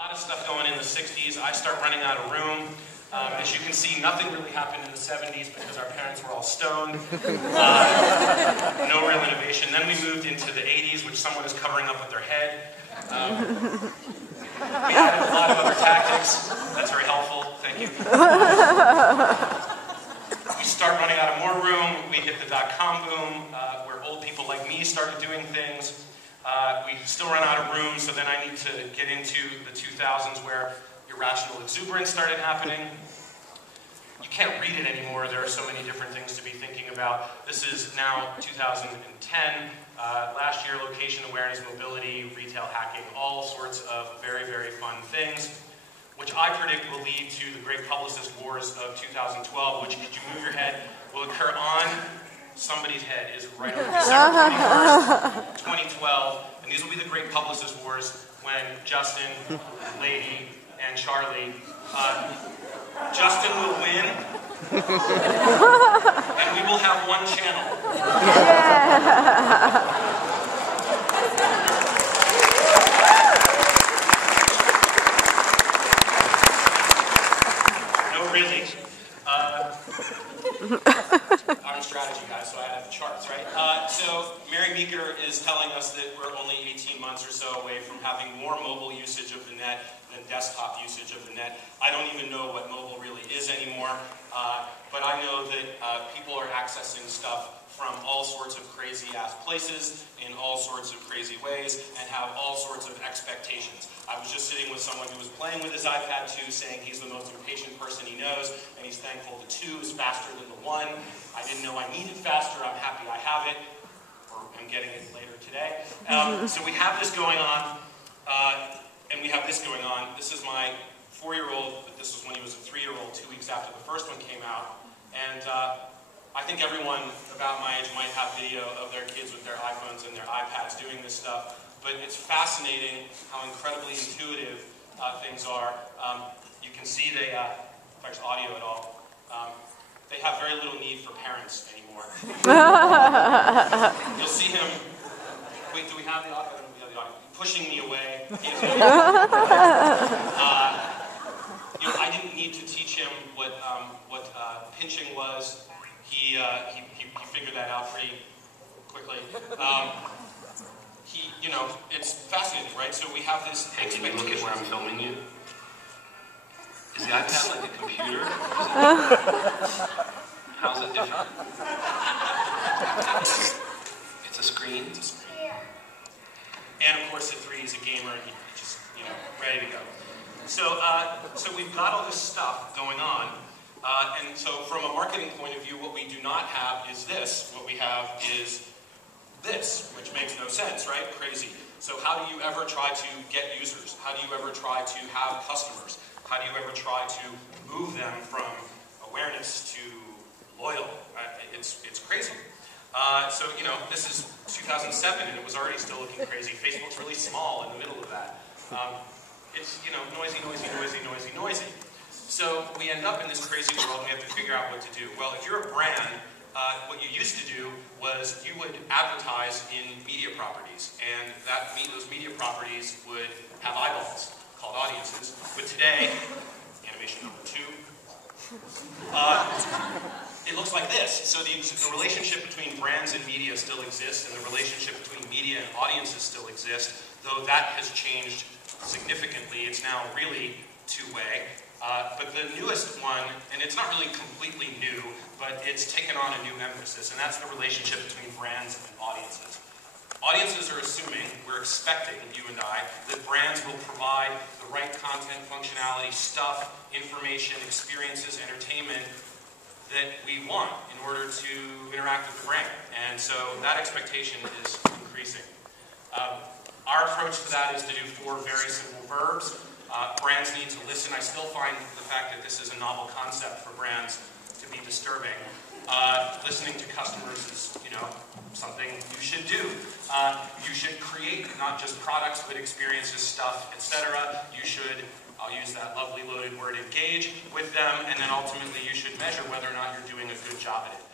lot of stuff going in the 60s. I start running out of room. As you can see, nothing really happened in the 70s because our parents were all stoned. No real innovation. Then we moved into the 80s, which someone is covering up with their head. We added a lot of other tactics. That's very helpful. Thank you. We start running out of more room. We hit the dot-com boom, where old people like me started doing things. We still run out of room, so then I need to get into the 2000s where irrational exuberance started happening. You can't read it anymore. There are so many different things to be thinking about. This is now 2010. Last year, location awareness, mobility, retail hacking, all sorts of very, very fun things, which I predict will lead to the great publicist wars of 2012, which, could you move your head, will occur on somebody's head, is right over December 21st, 2012, and these will be the great publicist wars when Justin, Lady, and Charlie, Justin will win, and we will have one channel. No, really. Our strategy, guys, so I have the charts, right? So Mary Meeker is telling us that we're only 18 months or so away from having more mobile usage of the net than desktop usage of the net. I don't even know what mobile really is anymore, but I know that people are accessing stuff from all sorts of crazy-ass places in all sorts of crazy ways and have all sorts of expectations. I was just sitting with someone who was playing with his iPad 2 saying he's the most impatient person he knows, and he's thankful the 2 is faster than the 1. I didn't know I needed faster. I'm happy I have it, or I'm getting it later today. So we have this going on. And we have this going on. This is my 4-year-old, but this was when he was a 3-year-old, 2 weeks after the first one came out. And I think everyone about my age might have video of their kids with their iPhones and their iPads doing this stuff. But it's fascinating how incredibly intuitive things are. You can see they, if there's audio at all, they have very little need for parents anymore. You'll see him, wait, do we have the audio? Pushing me away. You know, I didn't need to teach him what pinching was. He figured that out pretty quickly. You know, it's fascinating, right? So we have this. Hey, can you look at where I'm filming you? Is the iPad like a computer? How's it different? It's a screen. It's a screen. And of course, at 3, he's a gamer, and he's just, you know, ready to go. So, so we've got all this stuff going on, and so from a marketing point of view, what we do not have is this. What we have is this, which makes no sense, right? Crazy. So how do you ever try to get users? How do you ever try to have customers? How do you ever try to move them from awareness to loyal? It's crazy. So, you know, this is 2007 and it was already still looking crazy. Facebook's really small in the middle of that. It's, you know, noisy, noisy, noisy, noisy, noisy. So we end up in this crazy world and we have to figure out what to do. Well, if you're a brand, what you used to do was you would advertise in media properties, and those media properties would have eyeballs called audiences. But today, animation number 2, it looks like this. So the relationship between brands and media still exists, and the relationship between media and audiences still exists, though that has changed significantly. It's now really two-way. But the newest one, and it's not really completely new, but it's taken on a new emphasis, and that's the relationship between brands and audiences. Audiences are assuming, we're expecting, you and I, that brands will provide the right content, functionality, stuff, information, experiences, entertainment that we want in order to interact with the brand. And so that expectation is increasing. Our approach to that is to do 4 very simple verbs. Brands need to listen. I still find the fact that this is a novel concept for brands to be disturbing. Listening to customers is, you know, something you should do. You should create not just products, but experiences, stuff, etc. You should, I'll use that lovely loaded word, engage with them, and then ultimately you should measure whether or not you're doing a good job at it.